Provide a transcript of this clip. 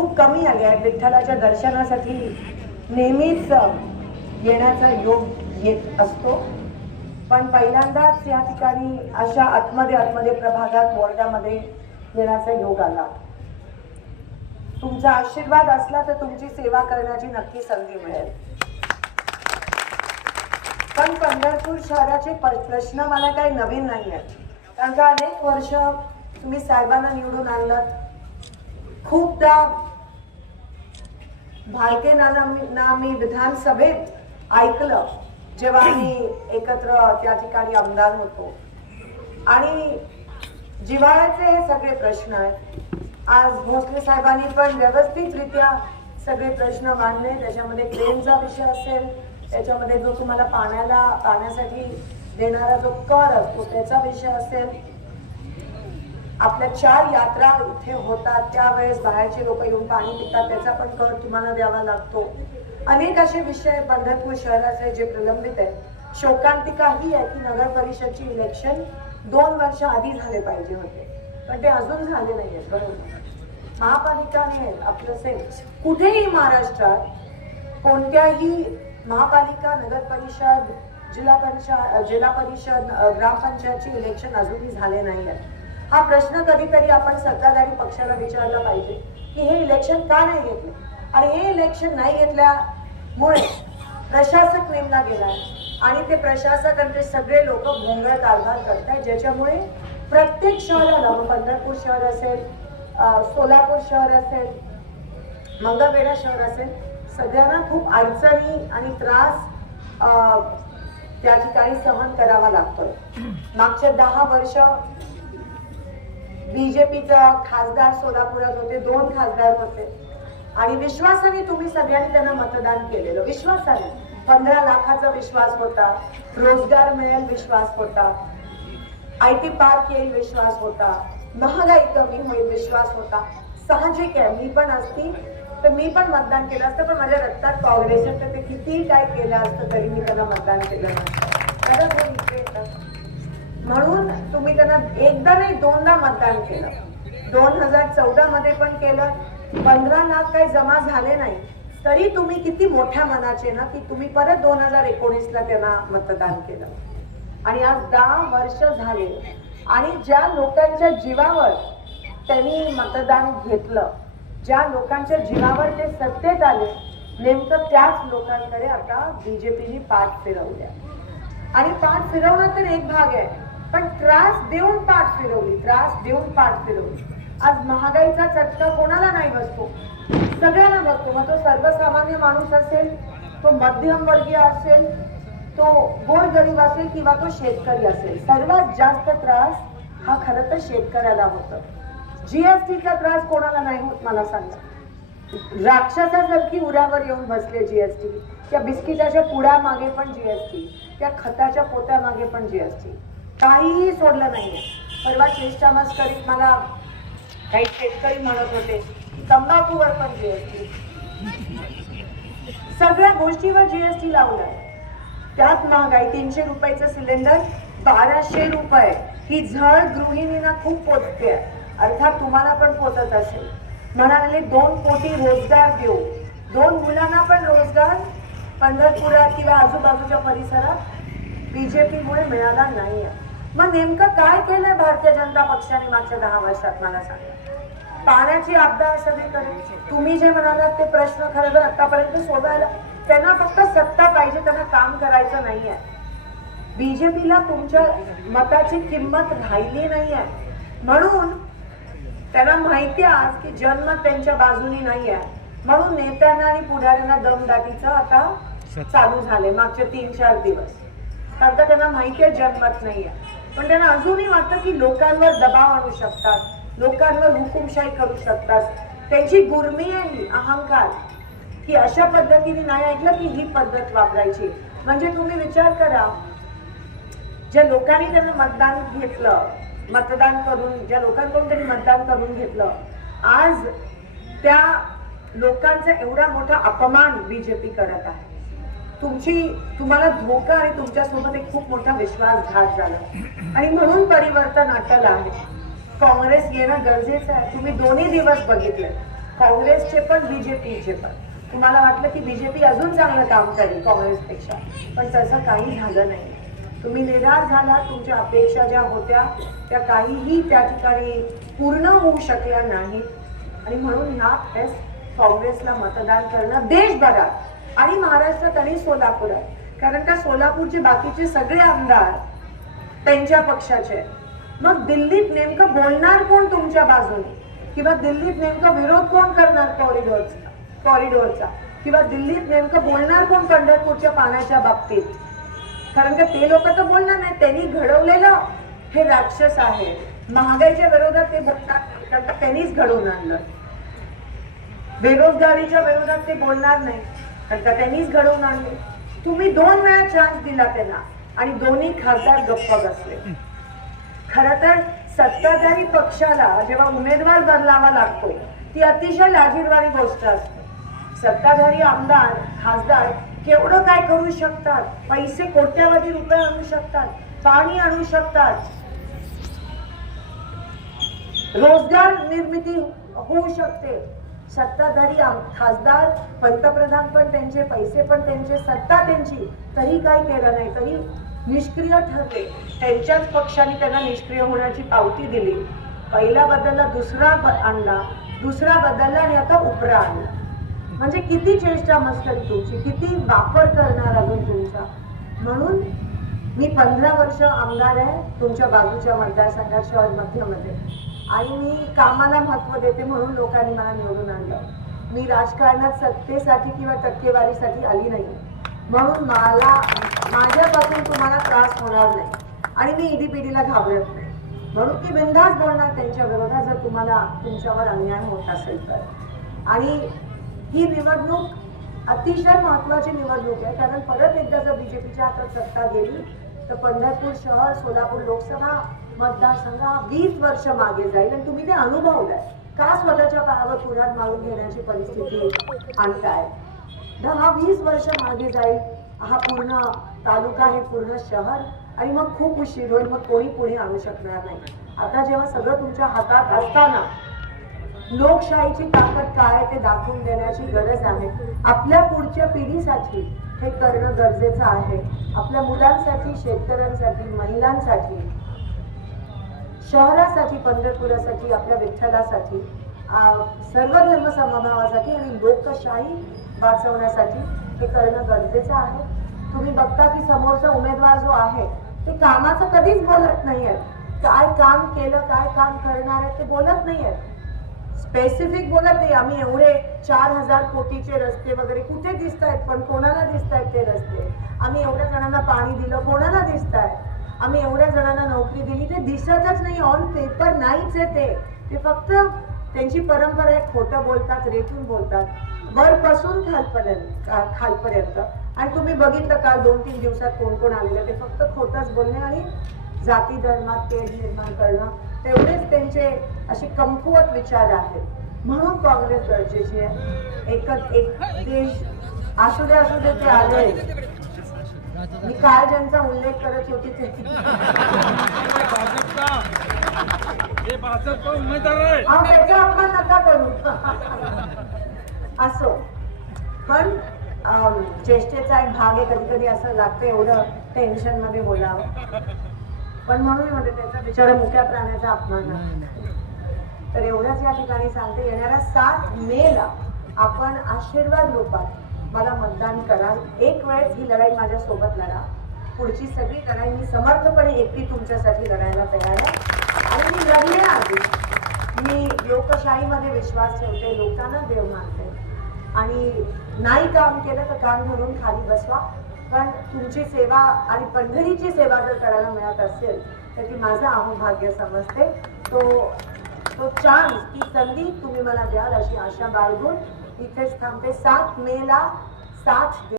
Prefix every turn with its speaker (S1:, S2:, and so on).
S1: खूप कमी आले आहेत. विठ्ठलाच्या दर्शनासाठी नेहमीच येण्याचा योग येत असतो. पण पहिल्यांदाच या ठिकाणी अशा आतमध्ये आतमध्ये प्रभागात वॉर्डामध्ये येण्याचा योग आला. तुमचा आशीर्वाद असला तर तुमची सेवा करण्याची नक्की संधी मिळेल. पण पंढरपूर शहराचे प्रश्न मला काही नवीन नाही आहेत कारण का अनेक वर्ष तुम्ही साहेबांना निवडून आणलात. खूपदा भालके नाना मी विधानसभेत ऐकलं जेव्हा आम्ही एकत्र त्या ठिकाणी आमदार होतो. आणि जिव्हाळ्याचे हे सगळे प्रश्न आहेत. आज भोसले साहेबांनी पण व्यवस्थितरित्या सगळे प्रश्न मांडले. त्याच्यामध्ये ट्रेनचा विषय असेल त्याच्यामध्ये जो तुम्हाला पाण्याला पाण्यासाठी देणारा जो कर असतो त्याचा विषय असेल. आपल्या चार यात्रा इथे होतात त्यावेळेस बाहेरचे लोक येऊन पाणी पितात त्याचा पण कर तुम्हाला द्यावा लागतो. अनेक असे विषय पंढरपूर शहराचे जे प्रलंबित आहेत. शोकांतिका ही आहे की नगर परिषदची इलेक्शन दोन वर्ष आधी झाले पाहिजे होते. पण ते अजून झाले नाही आहेत बरोबर. महापालिका हे आपलं सेम. कुठेही महाराष्ट्रात कोणत्याही महापालिका नगर परिषद जिल्हा परिषद जिल्हा परिषद ग्रामपंचायतची इलेक्शन अजूनही झाले नाही आहेत. हा प्रश्न कधीतरी आपण सत्ताधारी पक्षाला विचारला पाहिजे की हे इलेक्शन का नाही घेतले? आणि हे इलेक्शन नाही घेतल्यामुळे प्रशासक नेमला गेलाय आणि ते प्रशासक आणि ते सगळे लोक भोंगळ कारभार करतायत ज्याच्यामुळे प्रत्येक शहराला मग पंढरपूर शहर असेल सोलापूर शहर असेल मंगळवेढा शहर असेल सगळ्यांना खूप अडचणी आणि त्रास त्या ठिकाणी सहन करावा लागतो. मागच्या दहा वर्ष बीजेपीचा खासदार सोलापुरात होते दोन खासदार होते. आणि विश्वासाने तुम्ही सगळ्यांनी त्यांना मतदान केलेलं विश्वासाने. पंधरा लाखाचा विश्वास होता रोजगार मिळेल विश्वास होता आय टी पार्क येईल विश्वास होता महागाई कमी होईल विश्वास होता. साहजिक आहे मी पण असती तर मी पण मतदान केलं असतं पण माझ्या रक्तात काँग्रेस तर ते कितीही काय केलं असतं तरी मी त्यांना मतदान केलं नसतं. म्हणून तुम्ही त्यांना एकदा नाही दोनदा मतदान केलं. दोन हजार चौदा मध्ये पण केलं. पंधरा लाख काही जमा झाले नाही. तरी तुम्ही किती मोठ्या मनाचे ना की तुम्ही परत दोन हजार एकोणीस ला त्यांना मतदान केलं. आणि आज दहा वर्ष झाले. आणि ज्या लोकांच्या जीवावर त्यांनी मतदान घेतलं ज्या लोकांच्या जीवावर ते सत्तेत आले नेमकं त्याच लोकांकडे आता बीजेपीने पाठ फिरवल्या. आणि पाठ फिरवणं तर एक भाग आहे. पण त्रास देऊन पाठ फिरवली त्रास देऊन पाठ फिरवली. आज महागाईचा चटका कोणाला नाही बसतो? सगळ्यांना बसतो. मग तो सर्वसामान्य माणूस असेल तो मध्यम वर्गीय असेल तो गोरगरीब असेल किंवा तो शेतकरी असेल सर्वात जास्त त्रास हा खरं तर शेतकऱ्याला होतो. जीएसटीचा त्रास कोणाला नाही होत मला सांगा. राक्षसासारखी उरावर येऊन बसले जीएसटी त्या बिस्किटाच्या पुड्या मागे पण जीएसटी त्या खताच्या पोत्या मागे पण जीएसटी काहीही सोडलं नाही आहे परवा चेष्टा मस्करीत मला काही शेतकरी म्हणत होते तंबाखूवर पण जीएसटी सगळ्या गोष्टीवर जीएसटी लावलं. त्यात महागाई तीनशे रुपयाचं सिलेंडर बाराशे रुपये. ही झळ गृहिणींना खूप पोचते. अर्थात तुम्हाला पण पोचत असेल. म्हणाले दोन कोटी रोजगार देऊ. दोन मुलांना पण रोजगार पंढरपुरात किंवा आजूबाजूच्या परिसरात. बीजेपीमुळे मिळाला नाही आहे मग नेमकं काय केलंय भारतीय जनता पक्षाने मागच्या दहा वर्षात? मला सांगा. पाण्याची आपदा सगळीकडे तुम्ही जे म्हणालात ते प्रश्न खरं तर आतापर्यंत सोडायला त्यांना फक्त सत्ता पाहिजे त्यांना काम करायचं नाहीये. बीजेपीला तुमच्या मताची किंमत राहिली नाहीये. म्हणून त्यांना माहिती आहे आज की जन्म त्यांच्या बाजूनी नाहीये. म्हणून नेत्यांना आणि पुढाऱ्यांना दमदाटीचं आता चालू झाले मागचे तीन चार दिवस. कारण का त्यांना माहिती आहे जन्मत नाहीये. पण त्यांना अजूनही वाटतं की लोकांवर दबाव आणू शकतात लोकांवर हुकुमशाही करू शकतात. त्यांची गुर्मी आहे अहंकार की अशा पद्धतीने नाही ऐकलं की ही पद्धत वापरायची. म्हणजे तुम्ही विचार करा ज्या लोकांनी त्यांना मतदान घेतलं मतदान करून ज्या लोकांकडून त्यांनी मतदान करून घेतलं आज त्या लोकांचा एवढा मोठा अपमान बीजेपी करत आहे. तुमची तुम्हाला धोका आणि तुमच्यासोबत एक खूप मोठा विश्वासघात झाला. आणि म्हणून परिवर्तन अटल आहे. काँग्रेस येणं गरजेचं आहे. तुम्ही दोन्ही दिवस बघितले. काँग्रेसचे पण बीजेपीचे पण. तुम्हाला वाटलं की बीजेपी अजून चांगलं काम करेल काँग्रेसपेक्षा. पण तसं काही झालं नाही. तुम्ही निराश झाला तुमच्या अपेक्षा ज्या होत्या त्या काहीही त्या ठिकाणी पूर्ण होऊ शकल्या नाहीत. आणि म्हणून ह्या वेळेस काँग्रेसला मतदान करणं देशभरात आणि महाराष्ट्रात आणि सोलापुरात कारण का सोलापूरचे बाकीचे सगळे आमदार त्यांच्या पक्षाचे मग दिल्लीत नेमकं बोलणार कोण तुमच्या बाजूने? किंवा दिल्लीत नेमकं विरोध कोण करणार कॉरिडॉरचा कॉरिडॉरचा किंवा दिल्लीत नेमकं बोलणार कोण पंढरपूरच्या पाण्याच्या बाबतीत? कारण का ते लोक तर बोलणार नाही त्यांनी घडवलेलं हे राक्षस आहे. महागाईच्या विरोधात ते बोलणार त्यांनीच घडवून आणलं. बेरोजगारीच्या विरोधात ते बोलणार नाही कारण का त्यांनीच घडवून आणले. तुम्ही दोन वेळा चान्स दिला त्यांना. आणि दोन्ही खासदार गप्प बसले. खर तर सत्ताधारी पक्षाला जेव्हा उमेदवार बदलावा लागतो ती अतिशय लाजीरवाणी गोष्ट असते. सत्ताधारी आमदार खासदार केवढं काय करू शकतात? पैसे कोट्यावधी रुपये आणू शकतात पाणी आणू शकतात. रोजगार निर्मिती होऊ शकते. सत्ताधारी आम- खासदार पंतप्रधान पण त्यांचे पैसे पण त्यांचे सत्ता त्यांची तरी काय केलं नाही तरी निष्क्रिय ठरले. त्यांच्याच पक्षाने त्यांना निष्क्रिय होण्याची पावती दिली. पहिला बदलला दुसरा आणला. दुसरा बदलला आणि आता उपरा आणला. म्हणजे किती चेष्टा मस्करी तुमची किती वापर करणार अजून तुमचा. म्हणून मी पंधरा वर्ष आमदार आहे तुमच्या बाजूच्या मतदारसंघात शहर मध्यमध्ये. आणि मी कामाला महत्त्व देते म्हणून लोकांनी मला निवडून आणलं. मी राजकारणात सत्तेसाठी किंवा टक्केवारीसाठी आली नाही. म्हणून मला माझ्यापासून तुम्हाला त्रास होणार नाही. आणि मी ईडी पी डीला घाबरत नाही. म्हणून ती बिंदास बोलणार त्यांच्या विरोधात जर तुम्हाला तुमच्यावर अन्याय होत असेल तर. आणि ही निवडणूक अतिशय महत्वाची निवडणूक आहे. कारण परत एकदा जर बीजेपीच्या हातात सत्ता गेली तर पंढरपूर शहर सोलापूर लोकसभा मतदारसंघ हा वीस वर्ष मागे जाईल आणि तुम्ही ते अनुभवलाय. का स्वतःच्या पायावर पुरात मारून घेण्याची परिस्थिती आणताय दहा वीस वर्ष मागे जाईल. हा पूर्ण तालुका हे पूर्ण शहर आणि मग खूप उशीर होईल मग कोणी पुढे आणू शकणार नाही. आता जेव्हा सगळं तुमच्या हातात असताना लोकशाहीची ताकद काय ते दाखवून देण्याची गरज आहे. आपल्या पुढच्या पिढीसाठी हे करणं गरजेचं आहे. आपल्या मुलांसाठी शेतकऱ्यांसाठी महिलांसाठी शहरासाठी पंढरपुरासाठी आपल्या विठ्ठलासाठी सर्व धर्म समभावासाठी आणि लोकशाही वाचवण्यासाठी हे करणं गरजेचं आहे. तुम्ही बघता की समोरचा उमेदवार जो आहे ते कामाचं कधीच बोलत नाही आहेत काय काम केलं काय काम करणार आहे ते बोलत नाही आहेत स्पेसिफिक बोलत नाही आम्ही एवढे चार हजार कोटीचे रस्ते वगैरे कुठे दिसत आहेत पण कोणाला दिसत आहेत ते रस्ते? आम्ही एवढ्या जणांना पाणी दिलं कोणाला दिसत आहे आम्ही एवढ्या जणांना नोकरी दिली ते दिसतच नाही ऑन पेपर नाहीच आहे ते. ते फक्त त्यांची परंपरा आहे खोटं बोलतात रेटून बोलतात. वरपासून खालपर्यंत खालपर्यंत. आणि तुम्ही बघितलं काल दोन तीन दिवसात कोण कोण आलेलं ते फक्त खोटंच बोलणे आणि जाती धर्मात तेढ निर्माण करणं. तेवढेच त्यांचे असे कमकुवत विचार आहेत. म्हणून काँग्रेस गरजेची आहे. एकच एक देश असू दे असू दे ते आले. मी काल ज्यांचा उल्लेख करत होती त्याचा अपमान नका करू. असो. पण चेष्टेचा एक भाग आहे कधी कधी असं लागतं एवढं टेन्शनमध्ये बोलावं. पण म्हणून म्हणते त्याचा बिचारा मुक्या प्राण्याचा अपमान आहे. तर एवढंच या ठिकाणी सांगते येणाऱ्या सात मे ला आपण आशीर्वाद रूपात मला मतदान कराल. एक वेळेस ही लढाई माझ्या सोबत लढा. पुढची सगळी लढाई मी समर्थपणे एकटी तुमच्यासाठी लढायला तयार आहे. आणि मी लढण्याआधी मी लोकशाहीमध्ये विश्वास ठेवते लोकांना देव मानते. आणि नाही काम केलं तर काम धरून खाली बसवा. पण तुमची सेवा आणि पंढरीची सेवा जर करायला मिळत असेल तर ती माझं अहोभाग्य समजते. तो तो चान्स ती संधी तुम्ही मला द्याल अशी आशा बाळगून इथेच थांबते. सात मे ला सात